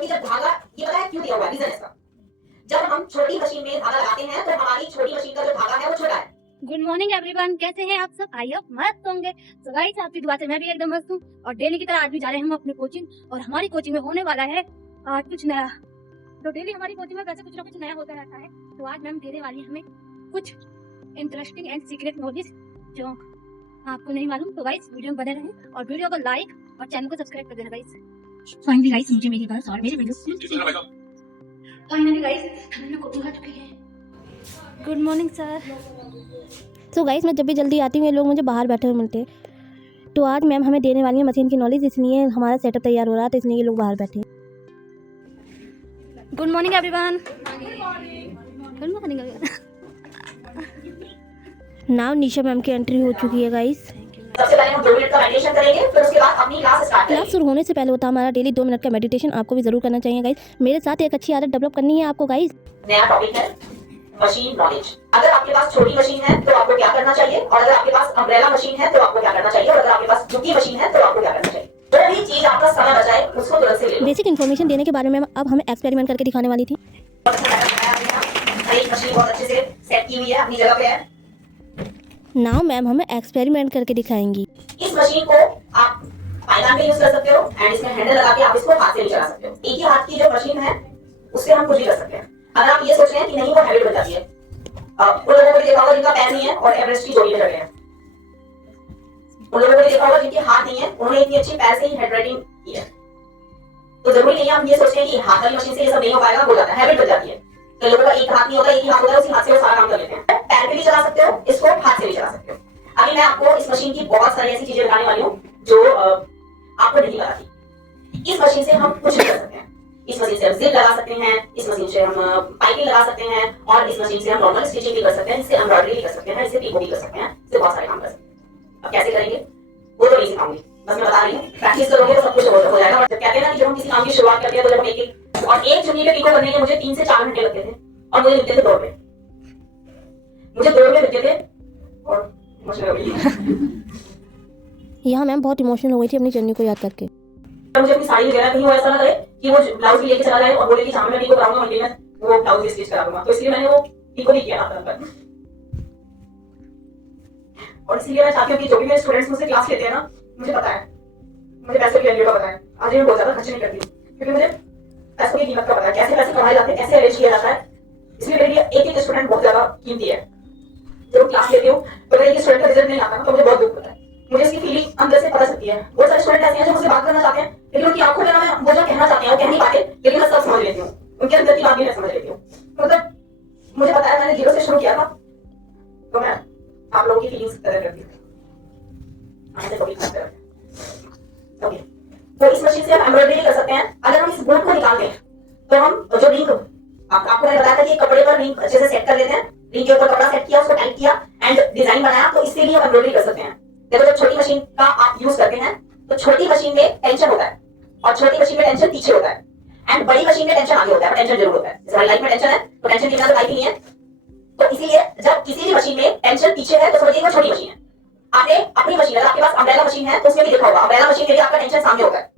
कि जब धागा, ये पता है क्यों दिया हुआ है, रीजन है इसका। जब हम छोटी मशीन में धागा लगाते हैं तो हमारी छोटी मशीन का जो धागा है वो छोटा है। गुड मॉर्निंग एवरीवन, कैसे हैं आप सब? आई होप मस्त होंगे। सो गाइस, आपकी दुआ से मैं भी एकदम मस्त हूँ और डेली की तरह आज भी जा रहे हैं हम अपनी कोचिंग। और हमारी कोचिंग में होने वाला है आज कुछ नया। तो डेली हमारी कोचिंग में वैसे कुछ ना कुछ नया होता रहता है। तो आज मैम देने वाली है हमें कुछ इंटरेस्टिंग एंड सीक्रेट नॉलेज जो आपको नहीं मालूम। तो गाइस वीडियो में बने रहें और वीडियो को लाइक और चैनल को सब्सक्राइब कर देना गाइस। फाइनली गाइस, मुझे मेरी बस और मेरे वीडियो फाइनली गाइस हम लोग कोचिंग आ चुके हैं। Good morning sir. तो गाइस, मैं जब भी जल्दी आती हूँ ये लोग मुझे बाहर बैठे हुए मिलते हैं। तो आज मैम हमें देने वाली है मशीन की नॉलेज, इसलिए हमारा सेटअप तैयार हो रहा है, तो इसलिए ये लोग बाहर बैठे हैं। Good morning everyone. Good morning. Now Nisha ma'am की एंट्री हो चुकी है गाइस। सबसे पहले हम 2 मिनट का मेडिटेशन करेंगे, फिर उसके बाद अपनी क्लास स्टार्ट करेंगे। क्लास शुरू होने से पहले होता है हमारा डेली 2 मिनट का मेडिटेशन। आपको भी जरूर करना चाहिए गाइस। मेरे साथ एक अच्छी आदत डेवलप करनी है आपको गाइस। नया टॉपिक है मशीन नॉलेज। अगर आपके पास छोटी मशीन है तो आपको क्या करना चाहिए, और अगर आपके पास अम्ब्रेला मशीन है तो आपको क्या करना चाहिए, और अगर आपके पास झुकी मशीन है तो आपको क्या करना चाहिए। जो भी चीज आपका समय बचाए उसको तुरंत से ले लो। बेसिक इन्फॉर्मेशन देने के बारे में अब हमें एक्सपेरिमेंट करके दिखाने वाली थी। एक मशीन बहुत अच्छे से सेट की हुई है, अपनी जगह पे है। नाउ मैम हमें एक्सपेरिमेंट करके दिखाएंगी। इस मशीन को आप पायदान में यूज कर सकते हो एंड इसमें हैंडल लगा के आप इसको हाथ से भी चला सकते हो। एक ही हाथ की जो मशीन है उससे हम कुछ भी कर सकते हैं। अगर आप ये सोच रहे हैं कि नहीं वो हैबिट बन जाती है, उन लोगों को भी देखा होगा जिनका पैर नहीं है और एवरेस्ट की चोटी पे चढ़े हैं। उन लोगों को भी देखा होगा जिनके हाथ नहीं है, उन्होंने इतनी अच्छी पैर से ही हैंड राइटिंग की है। तो जरूरी नहीं है हम ये सोचते हैं कि हाथ वाली मशीन से ये सब नहीं हो पाएगा, हो जाता है, हैबिट बन जाती है। तो लोगों का एक हाथ नहीं होता, एक ही हाथ होता है, उसी हाथ से वो सारा काम कर लेते हैं। पैर पे भी चला सकते हो इसको, हाथ से भी चला सकते हो। अभी मैं आपको इस मशीन की बहुत सारी ऐसी चीजें बताने वाली हूँ जो आपको नहीं पता थी। इस मशीन से हम कुछ भी कर सकते हैं। इस मशीन से हम जिप लगा सकते हैं, इस मशीन से हम पाइपिंग लगा सकते हैं, और इस मशीन से हम नॉर्मल स्टिचिंग भी कर सकते हैं, इससे एम्ब्रॉयडरी भी कर सकते हैं, इससे पिको भी कर सकते हैं, इससे बहुत सारे काम कर सकते हैं। अब कैसे करेंगे वो तो नहीं सिखाऊंगी, बस मैं बता रही हूँ। प्रैक्टिस करोगे तो सब कुछ हो जाएगा। और जब कहते हैं ना कि जब हम किसी काम की शुरुआत करते हैं तो जब एक चुन्नी पे पिको करने के मुझे 3 से 4 घंटे लगते थे और मुझे मिलते थे 2 रुपए। मुझे 2 रुपए मिलते थे और यहाँ मैम बहुत इमोशनल हो गई थी अपनी जर्नी को याद करके। मुझे अपनी साड़ी वगैरह कहीं वो ऐसा ना करे कि वो ब्लाउज भी लेके चला जाए और बोले कि शाम में पिको कराऊंगा, मंडे में वो ब्लाउज भी स्टिच करा दूंगा। तो इसलिए मैंने वो पिको नहीं किया था। और इसलिए मैं चाहती हूँ कि जो भी मेरे स्टूडेंट्स मुझसे क्लास लेते हैं ना, मुझे पता है, मुझे पैसे की वैल्यू का पता है। आज मैं बहुत ज्यादा खर्च नहीं करती हूँ क्योंकि मुझे पैसों की कीमत का पता है, कैसे पैसे कमाए जाते हैं, कैसे अरेंज किया जाता है। इसलिए मेरे लिए एक एक स्टूडेंट बहुत ज्यादा कीमती है। जब क्लास लेती हूँ तो अगर एक स्टूडेंट का रिजल्ट नहीं आता ना तो मुझे बहुत दुख होता है। मुझे इसकी फीलिंग अंदर से पता चलती है। बहुत सारे स्टूडेंट ऐसे हैं जो मुझसे बात करना चाहते हैं लेकिन उनकी आंखों में ना वो जो कहना चाहते हैं वो कह नहीं पाते, लेकिन मैं सब समझ लेती हूँ। उनके अंदर की बात भी मैं समझ लेती हूँ। मतलब मुझे पता है मैंने 0 से शुरू किया था, तो मैं आप लोगों की फीलिंग्स कदर करती हूँ। ओके, तो इस मशीन से हम एम्ब्रॉयडरी कर सकते हैं। अगर हम इस बोर्ड को निकाल दें तो हम जो रिंग आपको मैंने बताया था कि कपड़े पर रिंग अच्छे से सेट कर लेते हैं। रिंग के ऊपर कपड़ा सेट किया, उसको टाइट किया एंड डिजाइन बनाया, तो इससे भी हम एम्ब्रॉयडरी कर सकते हैं। देखो जब छोटी मशीन का आप यूज करते हैं तो छोटी मशीन में टेंशन होता है और छोटी मशीन में टेंशन पीछे होता है एंड बड़ी मशीन में टेंशन आगे होता है, टेंशन जरूर होता है। जैसे लाइफ में टेंशन है तो टेंशन के बिना तो लाइफ ही नहीं है। तो इसीलिए जब किसी भी मशीन में टेंशन पीछे है तो समझिए वो छोटी मशीन है। आपने अपनी मशीन, अगर आपके पास अम्ब्रेला मशीन है तो उसमें भी देखा होगा, अम्ब्रेला मशीन में भी आपका टेंशन सामने होता है,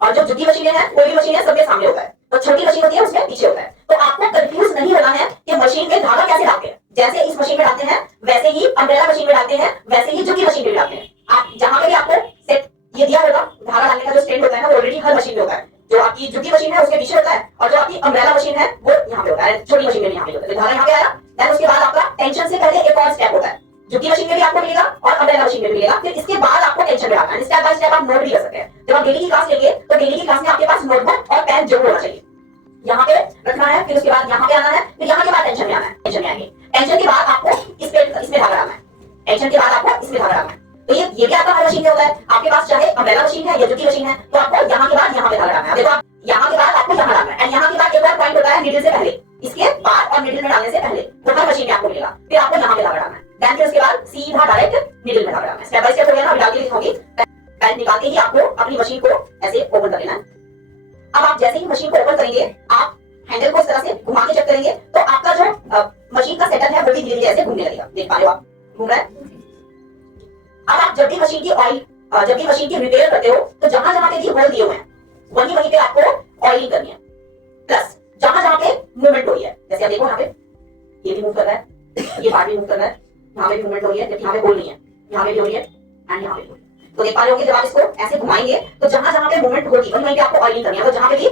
और जो झुकी मशीनें हैं कोई भी मशीन है सबके सामने होता है। तो छोटी मशीन होती है उसमें पीछे होता है। तो आपको कंफ्यूज नहीं होना है कि मशीन में धागा कैसे डालते हैं। जैसे इस मशीन में डालते हैं वैसे ही अम्ब्रेला मशीन में डालते हैं, वैसे ही झुकी मशीन में डालते हैं। आप जहां पे भी आपको सेट ये दिया होगा धागा डालने का जो स्टैंड होता है ना, वो ऑलरेडी हर मशीन में होता है। जो आपकी झुकी मशीन है उसके पीछे होता है और जो आपकी अम्ब्रेला मशीन है वो यहाँ पे होता है। छोटी मशीन में यहाँ पे होता है। धागा यहाँ पे आया, देन उसके बाद आपका टेंशन से पहले एक और स्टेप होता है। झुकी मशीन में भी आपको मिलेगा और अम्ब्रेला मशीन में भी मिलेगा। फिर इसके बाद आपको टेंशन में डालना है। स्टेप बाय स्टेप आप नोट भी कर सकते हैं। जब आप डेली की क्लास लेंगे तो डेली की क्लास में आपके पास नोटबुक और पेन जरूर होना चाहिए। यहाँ पे रखना है, फिर उसके बाद यहाँ पे आना है, फिर यहाँ के बाद टेंशन में आना है। टेंशन में आएंगे, टेंशन के बाद आपको इसमें धागा डालना है, टेंशन के बाद आपको इसमें धागा डालना है। तो ये भी आपका हर मशीन में होता है। आपके पास चाहे अम्ब्रेला मशीन है या झुकी मशीन है तो आपको यहाँ के बाद यहाँ पे धागा डालना है। देखो आप यहाँ के बाद आपको यहाँ डालना है एंड यहाँ के बाद एक और पॉइंट होता है निडल से पहले, इसके बाद और निडल में डालने से पहले वो हर मशीन में आपको मिलेगा। फिर आपको यहाँ पे धागा डालना है, देन फिर उसके बाद सीधा डायरेक्ट निडल में धागा डालना है। स्टेप बाय स्टेप हो गया ना, अभी डाल के दिखाऊंगी। पैर निकाल के ही आपको अपनी मशीन को ऐसे ओपन कर लेना है। अब आप जैसे ही मशीन को ओपन करेंगे, आप हैंडल को इस तरह से घुमा के चेक करेंगे तो आपका जो मशीन का सेटअप है वो भी धीरे धीरे ऐसे घूमने लगेगा। देख पा रहे हो आप, घूम रहा है। अब आप जब भी मशीन की ऑयल, जब भी मशीन की रिपेयर करते हो तो जहां जहां पे भी होल दिए हुए हैं वहीं वहीं पे आपको ऑयलिंग करनी है। प्लस जहां जहां पे मूवमेंट हो रही है, जैसे आप देखो यहाँ पे ये भी मूव कर रहा है, ये पार्ट भी मूव कर रहा है, यहाँ पे भी मूवमेंट हो रही है, जबकि यहाँ पे होल नहीं है, यहाँ पे भी हो रही है एंड यहाँ पे भी। तो देख पा रहे हो कि जब आप इसको ऐसे घुमाएंगे तो जहां जहां पे मूवमेंट होगी वहीं वहीं पे आपको ऑयलिंग करनी है। तो जहां पे भी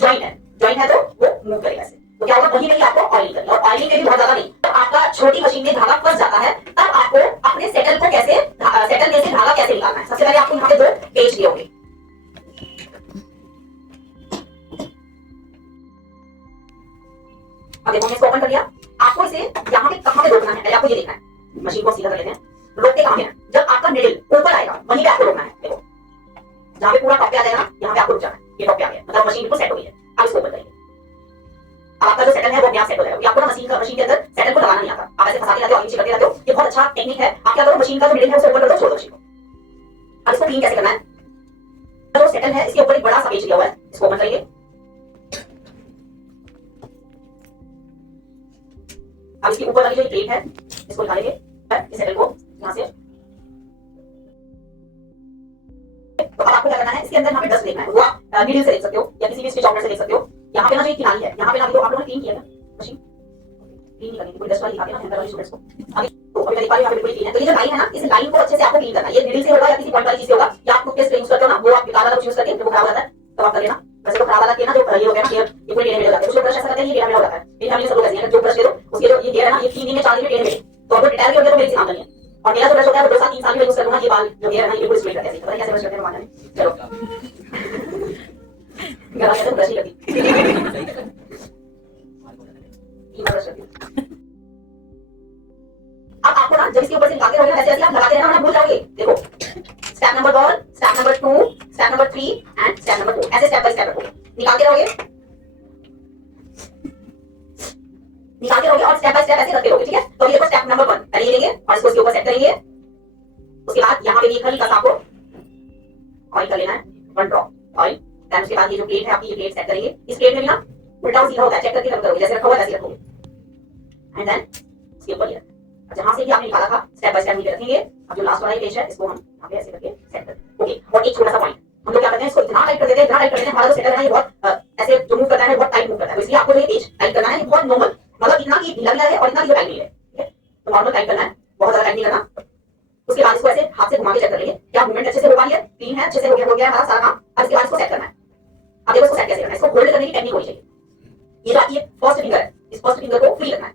जॉइंट है तो वो मूव करेगा ऐसे, तो क्या होगा वहीं वहीं आपको ऑयलिंग करनी है। और ऑयलिंग में भी बहुत ज्यादा नहीं, तो आपका छोटी मशीन में धागा फंस जाता है तब आपको अपने सेटल को कैसे सेटल में से धागा कैसे निकालना है। सबसे पहले आपको यहाँ पे 2 पेज दिए होंगे, अब देखो इसको ओपन कर लिया। आपको इसे यहाँ पे कहाँ पे रोकना है, पहले आपको ये देखना है। मशीन को सीधा कर लेते हैं, रोकते कहाँ हैं, जब आपका निडल ऊपर आएगा वहीं पे आपको रोकना है। देखो जहाँ पे पूरा टॉप पे आ जाएगा यहाँ पे आपको रुक जाना है, ये टॉप पे आ गया मतलब मशीन बिल्कुल सेट हो गई है। अब इसको ओपन करेंगे, अब आपका जो सेटल है वो अपने आप सेट हो जाएगा। आपको ना मशीन के अंदर सेटल को लगाना नहीं आता, आप ऐसे फंसाते रहते हो, नीचे करते रहते हो, ये बहुत अच्छा टेक्निक है। आप क्या करो, मशीन का जो निडल है उसे ओपन कर दो, छोड़ दो मशीन को। अब इसको क्लीन कैसे करना है, जो सेटल है इसके ऊपर एक बड़ा सा पेज दिया हुआ है, इसको ओपन करेंगे। अब इसके ऊपर वाली जो प्लेट है इसको निकालेंगे, इस सेटल को यहाँ से। तो अब आपको क्या करना है, इसके अंदर यहाँ पे डस्ट देखना है, वो आप नीडल से देख सकते हो या किसी भी स्टिच आउटलेट से देख सकते हो। यहाँ पे ना जो एक किनारी है, यहाँ पे ना जो आप लोगों ने क्लीन किया है मशीन क्लीन नहीं करनी थी, कोई डस्ट वाली दिखाते हैं ना अंदर वाली स्टूडेंट्स को। अभी तो अभी देख पा रहे हो यहाँ पे बिल्कुल क्लीन है। तो ये जो लाइन है ना, इस लाइन को अच्छे से आपको क्लीन करना है। ये नीडल से होगा या किसी पॉइंट वाली चीज से होगा, या आप टूथपेस्ट यूज करते हो ना, वो आप बेकार वाला यूज करते हैं तो वो खराब हो जाता है, तब आप कर लेना। वैसे तो खराब वाला के ना जो ये हो गया ना, ये पूरे टेढ़े मेढ़े हो जाते हैं, उसको ब्रश ऐसा करते हैं ये टेढ़ा मेढ़ा हो जाता है। मेरी फैमिली सब लोग ऐसे हैं, जो ब्रश ले दो उसके जो ये हेयर है ना, ये 3 दिन में 4 दिन में टेढ़े मेढ़े, तो अगर रिटायर भी हो गया तो मेरी काम नहीं है। और मेरा जो ब्रश होता है वो 2 साल 3 साल में यूज करूंगा, ये बाल जो हेयर है ना ये बिल्कुल स्ट्रेट रहते हैं। पता है कैसे ब्रश करते हैं मानना नहीं, चलो गला कहते हैं ब्रश ही करती ब्रश करती। अब आपको ना जब इसके ऊपर से निकालते रहोगे वैसे ऐसे आप लगाते रहना, भूल जाओगे। देखो step number 1, step number 2, step number 3 and step number 4, ऐसे स्टेप बाय स्टेप रखोगे, निकालते रहोगे और स्टेप बाय स्टेप ऐसे करते रहोगे, ठीक है। तो ये देखो स्टेप नंबर 1 पहले ये लेंगे और इसको इसके ऊपर सेट करेंगे। उसके बाद यहाँ पे भी हल्का सा आपको ऑयल कर लेना है, 1 ड्रॉप ऑयल। देन उसके बाद ये जो प्लेट है आपकी, ये प्लेट सेट करेंगे। इस प्लेट में भी ना उल्टा और सीधा होता है, चेक करके करोगे, जैसे रखा हुआ वैसे रखोगे एंड देन इसके ऊपर ये जहां से भी आपने निकाला था स्टेप बाय स्टेप नीचे रखेंगे। अब जो लास्ट वाला पेज है इसको हम यहाँ पे ऐसे करके सेट कर देंगे, ओके। और एक छोटा सा पॉइंट, हम लोग क्या करते हैं, इसको इतना टाइट कर देते हैं, इतना टाइट कर देते हैं, हमारा जो सेटल है ये बहुत ऐसे जो मूव करता है बहुत टाइट मूव करता है। इसलिए आपको ये पेज टाइट करना है, ये बहुत नॉर्मल, मतलब इतना कि ढीला ढीला है और इतना कि टाइट नहीं है, ठीक है। तो नॉर्मल टाइट करना है, बहुत ज्यादा टाइट नहीं करना। उसके बाद इसको ऐसे हाथ से घुमा के चेक कर लेंगे क्या मूवमेंट अच्छे से हो पा रही है, क्लीन है, अच्छे से हो गया हमारा सारा काम। अब इसके बाद इसको सेट करना है। अब देखो इसको सेट कैसे करना है, इसको होल्ड करने की टेक्निक होनी चाहिए। ये जो आपकी फर्स्ट फिंगर है, इस फर्स्ट फिंगर को फ्री रखना है,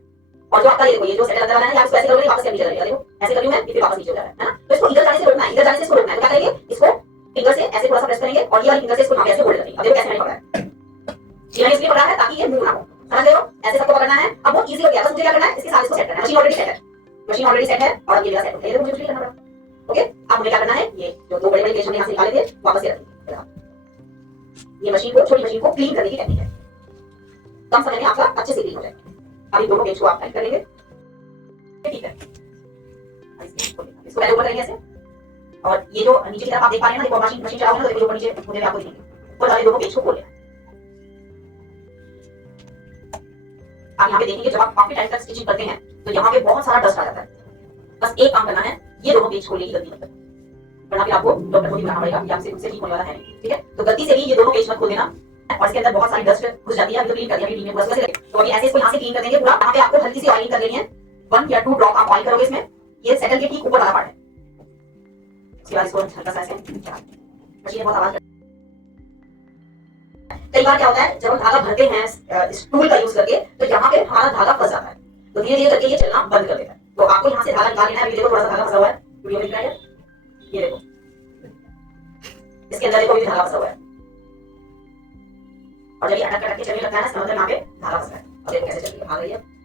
और जो आपका ये देखो ये जो सेटल अंदर वाला है, आप इसको ऐसे करोगे वापस नीचे चला जाएगा। देखो ऐसे करूं मैं, फिर वापस नीचे हो जा रहा है ना। तो इसको इधर जाने से रोकना है, इधर जाने से इसको रोकना है। तो क्या करेंगे, इसको फिंगर से ऐसे थोड़ा सा प्रेस करेंगे और ये वाली फिंगर से इसको यहाँ पे ऐसे होल्ड करेंगे। अब देखो कैसे मैंने पकड़ा है, ये मैंने इसलिए पकड़ा है ताकि ये मूव ना हो, समझ रहे हो, ऐसे सबको पकड़ना है। अब बहुत इजी हो गया, बस मुझे क्या करना है, इसके साथ इसको सेट करना है। मशीन ऑलरेडी सेट है, मशीन ऑलरेडी सेट है और ये मेरा सेट हो गया, ये तो मुझे कुछ नहीं करना पड़ा, ओके। अब मुझे क्या करना है, ये जो 2 बड़े-बड़े पेज हमने यहाँ से निकाले थे वापस से रखेंगे। ये मशीन को, छोटी मशीन को क्लीन करने की टेक्निक है, कम समय में आपका अच्छे से क्लीन हो जाएगा। अभी दोनों पेज को आप टाइट कर लेंगे, ठीक है। इसको पहले ऊपर करेंगे ऐसे, और ये जो नीचे की तरफ आप देख पा रहे हैं ना, देखो मशीन चलाओगे ना, देखो ऊपर नीचे मुझे आपको दिखेंगे। और अभी दोनों पेज को खोल लेना। आप यहाँ पे देखेंगे जब आप काफी टाइम तक स्टिचिंग करते हैं तो यहाँ पे बहुत सारा डस्ट आ जाता है। बस एक काम करना है, ये दोनों पेज खोलने की गलती मत करना, वरना फिर आपको डॉक्टर को दिखाना पड़ेगा कि आपसे खुद से ठीक होने वाला है नहीं, ठीक है। तो गलती से भी ये दोनों पेज मत खोल देना, और इसके अंदर बहुत सारी डस्ट घुस जाती है। अभी तो क्लीन कर दिया, अभी पूरा से तो अभी ऐसे इसको यहाँ से क्लीन कर देंगे पूरा। यहाँ पे आपको हल्की सी ऑयलिंग कर लेनी है, 1 या 2 ड्रॉप आप ऑयल करोगे इसमें, ये सेटल के ठीक ऊपर वाला पार्ट है। उसके बाद इसको हल्का सा ऐसे मशीन बहुत आवाज। कई बार क्या होता है, जब हम धागा भरते हैं इस टूल का यूज करके, तो यहाँ पे हमारा धागा फंस जाता है, तो धीरे धीरे करके ये चलना बंद कर देता है। तो आपको यहाँ से धागा निकाल लेना है। देखो थोड़ा सा धागा फंसा हुआ है, वीडियो में दिख रहा है, ये देखो इसके अंदर देखो भी धागा फंसा हुआ है, और जब ये अटक के चलने लगता है ना, इसका मतलब यहाँ पे धागा फंसा है। और देखो कैसे चल रही है, भाग रही है।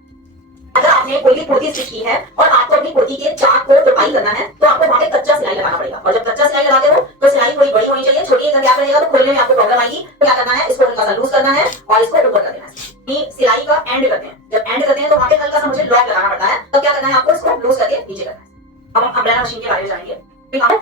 अगर आपने कोई भी कुर्ती स्टिच की है और आपको अपनी कुर्ती के चाक को तुरपाई करना है, तो आपको वहां पे कच्चा सिलाई लगाना पड़ेगा। और जब कच्चा सिलाई लगाते हो तो सिलाई थोड़ी बड़ी होनी चाहिए, छोटी अगर गैप रहेगा तो खोलने में आपको प्रॉब्लम आएगी। तो क्या करना है, इसको हल्का सा लूज करना है और इसको ऊपर कर देना है। सिलाई का एंड करते हैं, जब एंड करते हैं तो वहां पे हल्का सा मुझे लॉक लगाना पड़ता है। तो क्या करना है, आपको इसको लूज करके नीचे करना है। अब हम अम्ब्रेला मशीन के बारे में जानेंगे।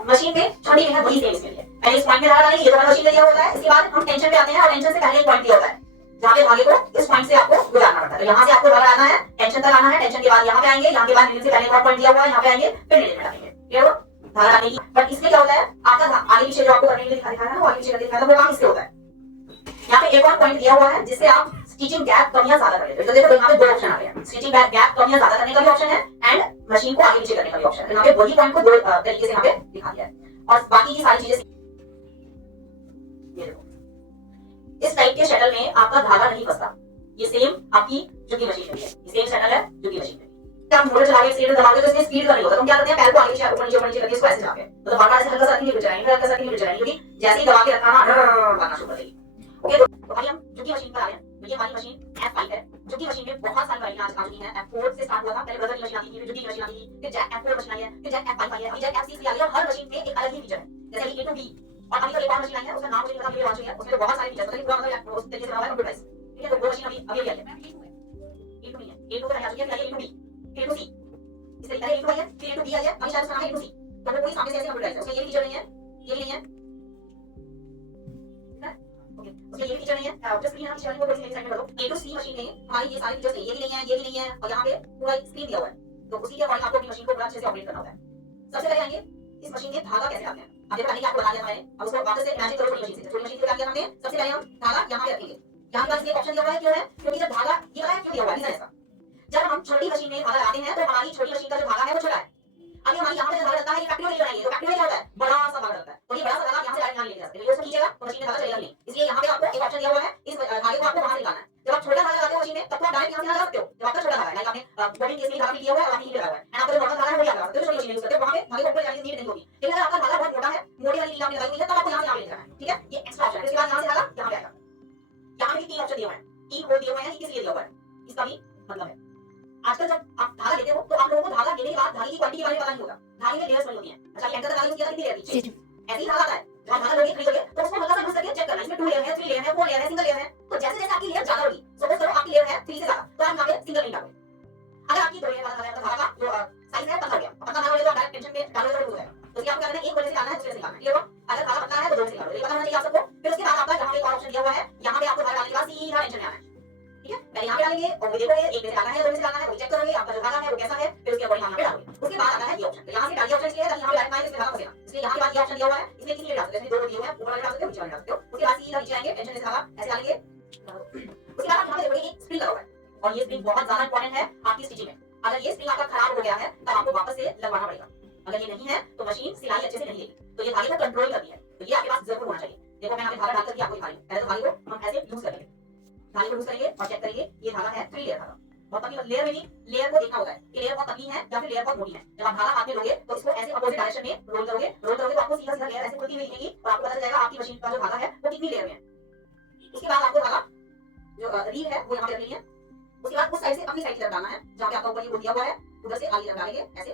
मशीन में छोटी में है वही सेम इसमें है। पहले इस पॉइंट में धागा डालेंगे, ये तो मशीन में दिया होता है। इसके बाद हम टेंशन पे आते हैं, और टेंशन से पहले एक पॉइंट दिया होता है जहाँ पे धागे को इस पॉइंट से आपको गुजारना पड़ता है। तो यहाँ से आपको धागा आना है, टेंशन तक आना है, टेंशन के बाद यहाँ पे आएंगे, यहाँ के बाद नीचे से पहले एक पॉइंट दिया हुआ है, यहाँ पे आएंगे, फिर नीचे में डालेंगे, क्लियर हो धागा डालने की। बट इसमें क्या होता है, आपका आगे पीछे जो आपको करने के लिए दिखाया था ना, वो आगे पीछे करके दिखाया था, वो काम इससे होता है। यहाँ पे एक और पॉइंट दिया हुआ है जिससे आप स्टिचिंग गैप कमियां ज्यादा कर लेते हो। तो देखो यहाँ पे दो ऑप्शन आ रहे हैं, स्टिचिंग गैप कमियां ज्यादा करने का भी ऑप्शन है एंड मशीन को आगे पीछे करने का भी ऑप्शन है। यहाँ पे वही पॉइंट को दो तरीके से यहाँ पे दिखा दिया है और बाकी की सारी चीजें ये देखो इस टाइप के शटल में आपका धागा नहीं फंसता। ये सेम आपकी जुगी मशीन में है, ये सेम शटल है जुगी मशीन में। आप मोटर चला के एक्सीलेटर दबाते हो तो इसमें स्पीड का नहीं होता। तुम क्या करते हैं पैर को आगे पीछे ऊपर नीचे करके इसको ऐसे चलाते हैं तो बार-बार ऐसे हल्का सा नहीं चलाएंगे, हल्का सा नहीं चलाएंगे क्योंकि जैसे ही दबा के रखना ना भागना शुरू कर देगी। ओके तो भाई हम जुगी मशीन पर आ रहे हैं। ये हमारी मशीन F5 है। जुगी मशीन में बहुत सारी वैरायटी आ चुकी है। F4 से स्टार्ट हुआ था, पहले ब्रदर की मशीन आती थी, फिर जुगी की मशीन आती थी, फिर जैक F4 मशीन आई है, फिर जैक F5 आई है, अभी जैक F6 आ गई है। हर मशीन में एक अलग ही फीचर है, जैसे कि A2B और अभी तो एक और मशीन आई है, उसका नाम मुझे नहीं पता, वीडियो आ चुकी है, उसमें बहुत सारे फीचर्स हैं, लेकिन पूरा मतलब उस तरीके से बना हुआ है कंप्यूटराइज। ठीक है तो वो मशीन अभी आई है। A2 नहीं है, A2 का आ चुकी है, फिर A2B, फिर A2C, इस तरीके से A2 आई है, फिर A2B आई है, अभी शायद उसका नाम है A2C। तो वो पूरी सामने से ऐसे कंप्यूटराइज है, उसका ये फीचर नहीं है, ये भी नहीं है, उसके ये फीचर नहीं है। जस्ट स्क्रीन आप शेयर को मेरी साइड में कर दो। A2C मशीन में हमारी ये सारे फीचर्स नहीं, ये भी नहीं है, ये भी नहीं है और यहाँ पे पूरा स्क्रीन दिया हुआ है। तो उसी के अकॉर्डिंग आपको अपनी मशीन को पूरा अच्छे से ऑपरेट करना होता है। सबसे पहले आएंगे इस मशीन में धागा कैसे डालते हैं। अब देखो पहले ही आपको बता दिया मैंने, अब उसको वापस से इमेजिन करो छोटी मशीन से। छोटी मशीन को क्या किया हमने, सबसे पहले हम धागा यहाँ पे रखेंगे। यहाँ पे ये ऑप्शन दिया हुआ है, क्यों है? क्योंकि जब धागा ये वाला है, क्यों दिया हुआ है, रीजन इसका। जब हम छोटी मशीन में धागा लगाते हैं तो हमारी छोटी मशीन का जो धागा है वो छोटा है। अभी हमारी यहाँ पे जो धागा रहता है ये फैक्ट्री में बनाएंगे, तो फैक्ट्री में क्या होता है, बड़ा सा धागा रहता है। तो ये बड़ा सा धागा यहाँ से डायरेक्ट यहाँ लेके जा सकते हैं, ये उसको खींचेगा तो मशीन में धागा चलेगा नहीं। इसलिए यहाँ पे आपको एक ऑप्शन दिया हुआ है, इस धागे को आपको वहां से निकालना है। जब आप छोटा धागा लगाते हो मशीन में तब तो आप डायरेक्ट यहाँ से लगा सकते हो। जब आपका छोटा धागा है, लाइक आपने बोल्डिंग केस में धागा दिया हुआ है और आपने ये लगाया हुआ है, एंड आपका जो नॉर्मल धागा है वो यहाँ लगा सकते हो, छोटी मशीन यूज करते हो, वहां पे धागे को ऊपर जाने की नीड नहीं होगी। लेकिन अगर आपका धागा बहुत मोटा है, मोटी वाली नीड आपने लगाई हुई है, तब आपको यहाँ से आगे ले जाना है। ठीक है, ये एक्स्ट्रा ऑप्शन है। इसके बाद यहाँ से धागा यहाँ पे आएगा। यहाँ पे तीन ऑप्शन दिए हुए हैं, तीन होल दिए हुए हैं, किस लिए दिया हुआ है इसका भी मतलब है। आजकल जब आप धागा लेते हो तो आप लोगों को धागा लेने के बाद धागे की क्वांटिटी के बारे में पता नहीं होता। धागे में लेयर्स बनी होती हैं। अच्छा ये एंकर का धागा यूज किया कितनी लेयर थी, ऐसे ही धागा आता है। जब धागा लोगे खरीदोगे तो उसको हल्का सा यूज करके चेक करना, इसमें 2 लेयर है, 3 लेयर है, 4 लेयर है, सिंगल लेयर है। तो जैसे जैसे आपकी लेयर ज्यादा होगी, सपोज करो आपकी लेयर है 3 से ज्यादा, तो आप यहाँ पे सिंगल नहीं डालोगे। अगर आपकी 2 लेयर वाला धागा है, धागा जो साइज है पतला हो गया, पतला धागा होगा तो डायरेक्ट टेंशन में डालोगे तो हो जाएगा। तो इसलिए आपको क्या करना है, एक वाले से डालना है, दूसरे से निकालना है। क्लियर हो? अगर धागा पतला है तो दोनों से निकालो, ये पता होना चाहिए आप सबको। फिर उसके बाद आपका यहाँ पे एक और ऑप्शन दिया हुआ है, यहाँ पे आपको धागा डालने के बाद सीधा टेंशन में आना है। ठीक है, पहले यहाँ पे डालेंगे और वो देखोगे एक में से डालना है, दो में से डालना है, वो चेक करोगे आपका जो धागा है वो कैसा है, फिर उसके अकॉर्डिंग यहाँ पे डालोगे। उसके बाद आता है ये ऑप्शन, तो यहाँ से डालिए ऑप्शन इसलिए ताकि यहाँ पे डायरेक्ट ना इसमें धागा फंसे ना, इसलिए यहाँ के बाद ये ऑप्शन दिया हुआ है, इसमें कितनी डाल सकते हो, इसमें 2 दिए हुए हैं, ऊपर वाले डाल सकते हो, नीचे वाले डाल सकते हो। उसके बाद सीधा नीचे आएंगे, टेंशन से धागा ऐसे डालेंगे। उसके बाद आप यहाँ पे देखोगे एक स्प्रिंग लगा हुआ है और ये स्प्रिंग बहुत ज्यादा इंपॉर्टेंट है आपकी स्टिचिंग में। अगर ये स्प्रिंग आपका खराब हो गया है तब आपको वापस से लगवाना पड़ेगा। अगर ये नहीं है तो मशीन सिलाई अच्छे से नहीं लेगी, तो ये धागे को कंट्रोल करती है, तो ये आपके पास जरूर होना चाहिए। देखो मैं यहाँ पे धागा डाल करके आपको दिखा रही हूँ। पहले तो धागे को हम ऐसे यूज करेंगे, धागे को यूज करेंगे और चेक करेंगे ये धागा है 3 लेयर धागा। बहुत पतली लेयर में भी लेयर को देखना होता है कि लेयर बहुत पतली है या फिर लेयर बहुत मोटी है। जब आप धागा हाथ में लोगे तो इसको ऐसे अपोजिट डायरेक्शन में रोल करोगे तो आपको सीधा सीधा लेयर ऐसे खुलती हुई दिखेगी और आपको पता चल जाएगा आपकी मशीन का जो धागा है वो कितनी लेयर में है। उसके बाद आपको धागा जो रील है वो यहाँ पे रखनी है। उसके बाद उस साइड से अपनी साइड की तरफ डालना है, जहाँ पे आपका ऊपर ये बोल दिया हुआ है उधर से आगे तरफ डालेंगे ऐसे।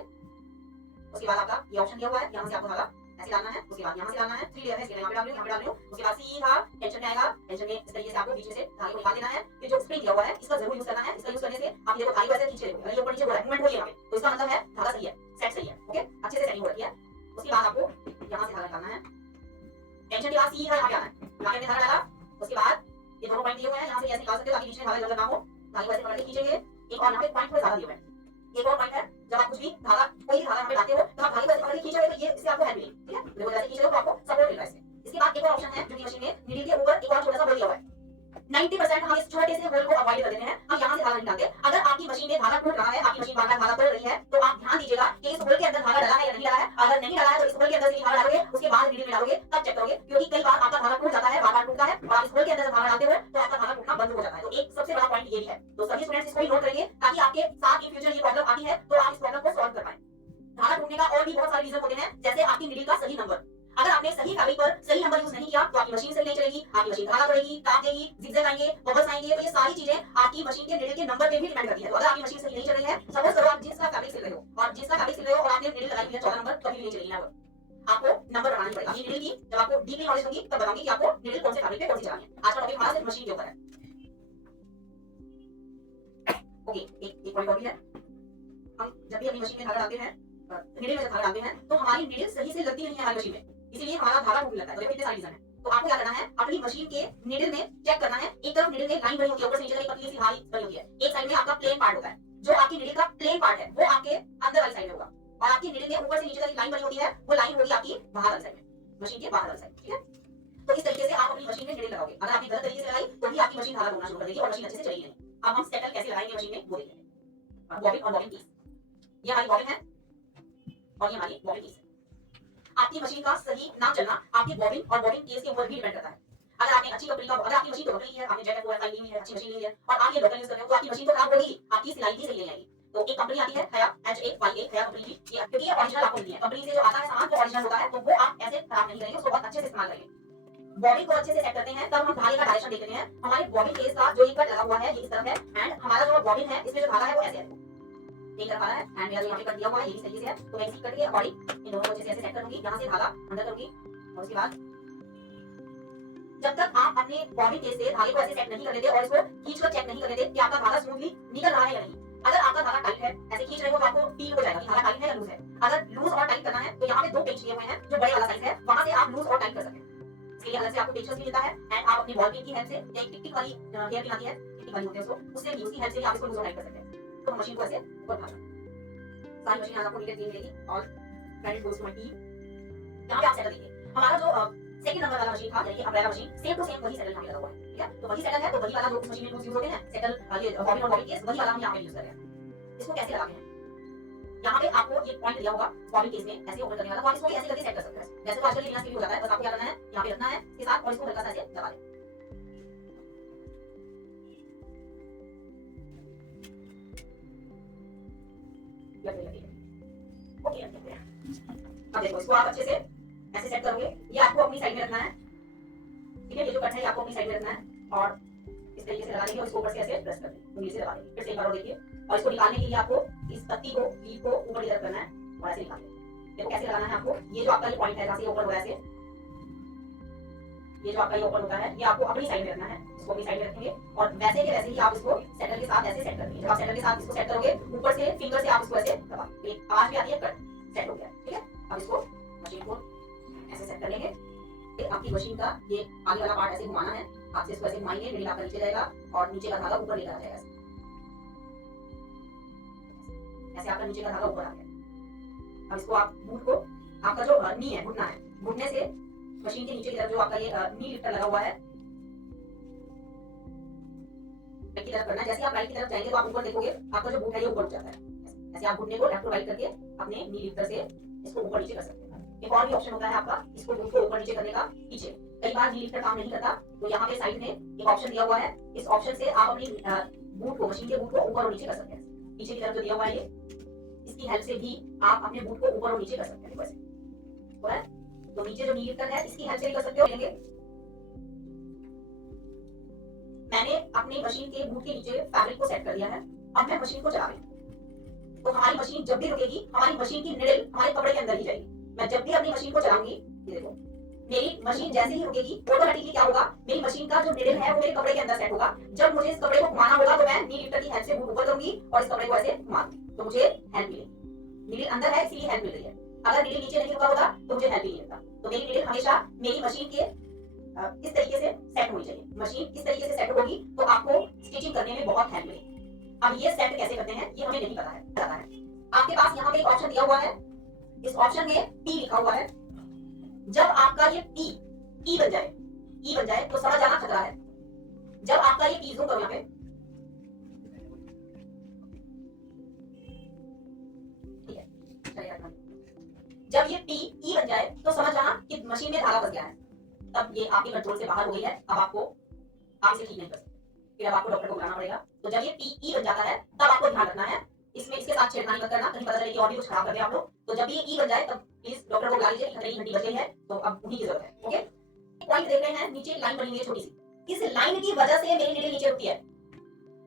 उसके बाद आपका ये ऑप्शन दिया हुआ है, यहाँ से आपको धागा ऐसे डालना है। उसके बाद यहाँ से डालना है, 3 लेयर है, इसलिए यहाँ पे डाल रही हूँ, यहाँ पे डाल रही हूँ। उसके बाद सीधा टेंशन में आएगा, टेंशन में इस तरीके से आपको बीच में से धागे को निकाल देना है। ये जो स्प्रिंग दिया हुआ है इसका जरूर यूज करना है। इसका यूज करने से आप देखो धागे को ऐसे खींच लेंगे, ये ऊपर नीचे हो रहा है, मूवमेंट हो रही है यहाँ पे, तो इसका मतलब है धागा सही है, सेट सही है। ओके, अच्छे से सेटिंग हो रखी है। उसके बाद आपको यहाँ से धागा निकालना है, टेंशन के बाद सीधा यहाँ पे आना है, धागे में धागा डाला। उसके बाद ये दोनों पॉइंट दिए हुए हैं, यहाँ से ऐसे निकाल सकते हो ताकि बीच में धागा इधर ना हो। धागे को ऐसे पकड़ के खींचेंगे। एक और यहाँ पे पॉइंट थोड़ा ज्यादा दिए हुए हैं, एक और पॉइंट है, जब आप कुछ भी धागा कोई धागा यहाँ पे डालते हो तो आप धागे को ऐसे पकड़ के खींचोगे तो ये इससे आपको हेल्प मिलेगी। ठीक है, देखो जैसे खींचोगे तो आपको सपोर्ट मिलेगा इससे। इसके बाद एक और ऑप्शन है जो कि मशीन में नीडल के ऊपर एक और छोटा सा होल दिया हुआ है। 90% हम इस छोटे से होल को अवॉइड कर देते हैं, हम यहाँ से धागा नहीं डालते। अगर आपकी मशीन में धागा टूट रहा है, आपकी मशीन बार-बार धागा तोड़ रही है, तो आप ध्यान दीजिएगा कि इस होल के अंदर धागा डाला है या नहीं डाला है। अगर नहीं डाला है तो इस होल के अंदर से धागा डालोगे, उसके बाद नीडल में डालोगे, तब चेक करोगे, क्योंकि कई बार आपका धागा टूट जाता है, बार-बार टूटता है और आप इस होल के अंदर से धागा डालते हो तो आपका धागा टूटना बंद हो जाता है। तो एक सबसे बड़ा पॉइंट ये भी है। तो सभी स्टूडेंट्स इसको नोट करेंगे ताकि आपके साथ इन फ्यूचर ये प्रॉब्लम आती है तो आप इस प्रॉब्लम को सॉल्व कर पाएं। धागा टूटने का और भी बहुत सारे रीजन होते हैं, जैसे आपकी नीडल का सही नंबर। अगर आपने सही फैब्रिक पर सही नंबर यूज नहीं किया तो आपकी मशीन सही नहीं चलेगी, आपकी मशीन धागा तोड़ेगी, काट देगी, जिगजैग आएंगे, बबल्स आएंगे। तो ये सारी चीजें आपकी मशीन के नीडल के नंबर पे भी डिपेंड करती है। तो अगर आपकी मशीन सही नहीं चल रही है, सपोज करो आप जींस का फैब्रिक सिल रहे हो और जींस का फैब्रिक सिल रहे हो और आपने नीडल लगाई हुई है 14 नंबर, कभी भी नहीं चलेगी ना। आपको नंबर बनानी पड़ेगा ये नीडल की। जब आपको डीपली नॉलेज होगी तब बताऊंगी कि आपको नीडल कौन से फैब्रिक पे कौन सी चलानी है। आज का टॉपिक हमारा सिर्फ मशीन के ऊपर है। ओके, एक पॉइंट और भी है, हम जब भी अपनी मशीन में धागा डालते हैं, नीडल में धागा डालते हैं तो हमारी नीडल सही से लगती नहीं है हमारी मशीन में, इसीलिए हमारा धागा टूटने लगता है। तो देखो इतने सारे रीजन है। तो आपको क्या करना है, अपनी मशीन के नीडल में चेक करना है। एक तरफ नीडल में लाइन बनी होती है, ऊपर से नीचे तक पतली सी धारी बनी होती है। एक साइड में आपका प्लेन पार्ट होता है, जो आपकी नीडल का प्लेन पार्ट है वो आपके अंदर वाली साइड में होगा और आपकी नीडल में ऊपर से नीचे तक लाइन बनी होती है, वो लाइन होगी आपकी बाहर वाली साइड में, मशीन के बाहर वाली साइड। ठीक है, तो इस तरीके से आप अपनी मशीन में निडल लगाओगे। अगर आपने गलत तरीके से लगाई तो भी आपकी मशीन धागा ढूंढना शुरू कर देगी और मशीन अच्छे से चलेगी नहीं। अब हम सेटल कैसे लगाएंगे मशीन में वो देखेंगे। बॉबिन और बॉबिन केस, ये हमारी बॉबिन है और ये हमारी बॉबिन केस है। आपकी मशीन का सही नाम चलना आपके बॉबिन और बॉबिन केस के ऊपर भी डिपेंड करता है। अगर आपने अच्छी कंपनी का, अगर आपकी मशीन तो कंपनी है, आपने जेट 4 ली है, अच्छी मशीन ली है और आप ये लोकल यूज कर रहे हो तो आपकी मशीन तो खराब होगी, आपकी सिलाई भी सही नहीं आएगी। तो एक कंपनी आती है हया HAYA, हया कंपनी की, ये क्योंकि ये ओरिजिनल आपको मिलती है, कंपनी से जो आता है सामान वो ओरिजिनल होता है, तो वो आप ऐसे खराब नहीं करेंगे, उसको बहुत अच्छे से इस्तेमाल करेंगे। बॉबिन को अच्छे से सेट करते हैं, तब हम धागे का डायरेक्शन देख लेते हैं। हमारे बॉबिन केस का जो एक कट लगा हुआ है ये इस तरफ है एंड हमारा जो बॉबिन है इसमें जो धागा है वो ऐसे है, एक तरफ आ रहा है एंड मेरा जो यहाँ पे कट दिया हुआ है ये इस तरीके से है। तो मैं इसी कट के अकॉर्डिंग इन दोनों को अच्छे से ऐसे सेट करूंगी, यहाँ से धागा अंदर करूंगी और उसके बाद जब तक आप अपने बॉबिन केस से धागे को ऐसे सेट नहीं कर लेते और इसको खींचकर चेक नहीं कर लेते कि आपका धागा स्मूथली निकल रहा है या नहीं। अगर आपका धागा टाइट है, ऐसे खींच रहे हो तो आपको फील हो जाएगा कि धागा टाइट है या लूज है। अगर लूज और टाइट करना है तो यहाँ पे 2 पेच दिए हुए हैं जो बड़े वाला साइज है, वहां से आप लूज और टाइट कर सकते हैं। इसके लिए अलग से आपको पेचकस भी मिलता है एंड आप अपनी बॉल पिन की हेल्प से, एक टिक टिक वाली हेयर पिन आती है, टिक टिक वाली होती है उसको, उससे भी उसकी हेल्प से आप इसको लूज और टाइट कर सकते हैं। तो मशीन को ऐसे ऊपर उठा सारी मशीन आपको नीचे दी मिलेगी और credit goes to my team. यहाँ पे आप सेटल देखिए, हमारा जो सेकंड नंबर वाला मशीन था यानी umbrella machine, same to same वही सेटल यहाँ पे लगा हुआ है, ठीक है। तो वही सेटल है, तो वही वाला जो उस मशीन में यूज होते हैं सेटल, ये बॉबिन और बॉबिन केस, वही वाला हम यहाँ पे यूज कर रहे हैं। इसको कैसे लगाते हैं, यहाँ पे आपको ये पॉइंट दिया होगा बॉबिन केस में ऐसे ओपन करने वाला, तो आप इसको ऐसे करके सेट कर सकते हैं। वैसे तो आजकल ये भी हो जाता है, बस आपको क्या करना है, यहाँ पे रखना है इसके साथ और इसको हल्का सा ऐसे दबा दें। ओके, अब देखो इसको आप अच्छे से ऐसे सेट करोगे, ये आपको अपनी साइड में रखना है, ठीक है। ये जो कट है ये आपको अपनी साइड में रखना है और इस तरीके से लगा देंगे और इसको ऊपर से ऐसे प्रेस कर देंगे, उंगली से दबा देंगे। फिर से एक बार और देखिए, और इसको निकालने के लिए आपको इस पत्ती को, लीफ को ऊपर की तरफ करना है और ऐसे निकाल देंगे। देखो कैसे लगाना है आपको, ये जो आपका ये पॉइंट है जहाँ से ओपन हो रहा है ऐसे, ये जो आपका ये ओपन होता है ये आपको अपनी साइड में रखना है, इसको अपनी साइड में रखेंगे और वैसे के वैसे ही आप इसको सेटल के साथ ऐसे सेट करेंगे। जब आप सेटल के साथ इसको सेट करोगे ऊपर से फिंगर से आप इसको ऐसे दबा, एक आवाज भी आती है, कट सेट हो गया, ठीक है। अब इसको मशीन को ऐसे सेट कर लेंगे। आपकी मशीन का ये आगे वाला पार्ट ऐसे घुमाना है, हाथ से इसको ऐसे घुमाएंगे, मिडिल आपका नीचे जाएगा और नीचे का धागा ऊपर लेकर आ जाएगा, ऐसे आपका नीचे का धागा ऊपर आ गया। अब इसको आप बूट को, आपका जो नी है, घुटना है, घुटने से मशीन के नीचे की तरफ जो आपका ये नी लिफ्टर लगा हुआ है राइट की तरफ करना है। जैसे आप राइट की तरफ जाएंगे तो आप ऊपर देखोगे आपका जो बूट है ये ऊपर उठ जाता है। ऐसे आप घुटने को लेफ्ट टू राइट करके अपने नी लिफ्टर से इसको ऊपर नीचे कर सकते हैं। एक और भी ऑप्शन होता है आपका इसको बूट को ऊपर नीचे करने का, पीछे। कई बार नी लिफ्टर काम नहीं करता तो यहाँ पे साइड में एक ऑप्शन दिया हुआ है, इस ऑप्शन से आप अपनी बूट को, मशीन के बूट को ऊपर और नीचे कर सकते हैं। पीछे की तरफ जो दिया हुआ है ये, इसकी हेल्प से भी आप अपने बूट को ऊपर और नीचे कर सकते हैं। वैसे तो नीचे जो नी लिफ्टर है इसकी हेल्प से भी कर सकते हो। मैंने अपनी मशीन के बूट के नीचे फैब्रिक को सेट कर दिया है, अब मैं मशीन को चला रही हूँ। तो हमारी मशीन जब भी रुकेगी, हमारी मशीन की निडल हमारे कपड़े के अंदर ही जाएगी। मैं जब भी अपनी मशीन को चलाऊंगी, ये देखो मेरी मशीन जैसे ही रुकेगी ऑटोमेटिकली क्या होगा, मेरी मशीन का जो निडल है वो मेरे कपड़े के अंदर सेट होगा। जब मुझे इस कपड़े को घुमाना होगा तो मैं नी लिफ्टर की हेल्प से बूट ऊपर करूंगी और इस कपड़े को ऐसे घुमा दूंगी, तो मुझे हेल्प मिलेगी। निडल अंदर है इसलिए हेल्प मिल रही है, अगर निडल नीचे नहीं रुका होगा तो मुझे हेल्प नहीं मिलता। तो मेरी निडल हमेशा मेरी मशीन के इस तरीके से सेट होनी चाहिए। मशीन इस तरीके से सेट होगी तो आपको स्टिचिंग करने में बहुत हेल्प मिलेगी। अब ये सेट कैसे करते हैं ये हमें नहीं पता है। आपके पास यहाँ पे एक ऑप्शन दिया हुआ है, इस ऑप्शन में पी लिखा हुआ है। जब आपका ये पी ई बन जाए तो समझ आना खतरा है। जब आपका ये पी, ज़ूम करो यहाँ पे, ठीक है, चलिए। जब ये पी ई बन जाए तो समझ आना कि मशीन में धागा फंस गया है, तब ये आपके कंट्रोल से बाहर हो गई है। अब आप इसे ठीक नहीं कर सकते, फिर अब आपको डॉक्टर को बुलाना पड़ेगा। तो जब ये पी ई बन जाता है तब आपको ध्यान रखना है, इसमें इसके साथ छेड़खानी मत करना, कहीं पता चले कि और भी कुछ खराब कर दे आप लोग। तो जब ये ई बन जाए तब प्लीज डॉक्टर को बुला लीजिए, खतरे की घंटी बज गई है तो अब उन्हीं की जरूरत है। ओके, पॉइंट देख रहे हैं, नीचे लाइन बनी हुई है छोटी सी, इस लाइन की वजह से मेरी निडल नीचे रुकती है।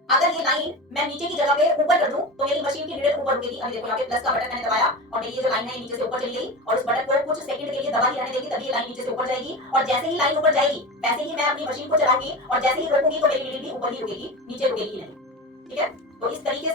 अगर ये लाइन मैं नीचे की जगह पे ऊपर कर दूं तो मेरी मशीन की निडल ऊपर रुकेगी। अभी देखो यहाँ पे प्लस का बटन मैंने दबाया और मेरी ये जो लाइन है नीचे से ऊपर चली गई और उस बटन को कुछ सेकंड के लिए दबा ही रहने देगी, तभी ये लाइन नीचे से ऊपर जाएगी। और जैसे ही लाइन ऊपर जाएगी वैसे ही मैं अपनी मशीन को चलाऊंगी और जैसे ही रोकूंगी तो मेरी निडल भी ऊपर ही रुकेगी, नीचे रुकेगी नहीं, ठीक है। तो इस तरीके से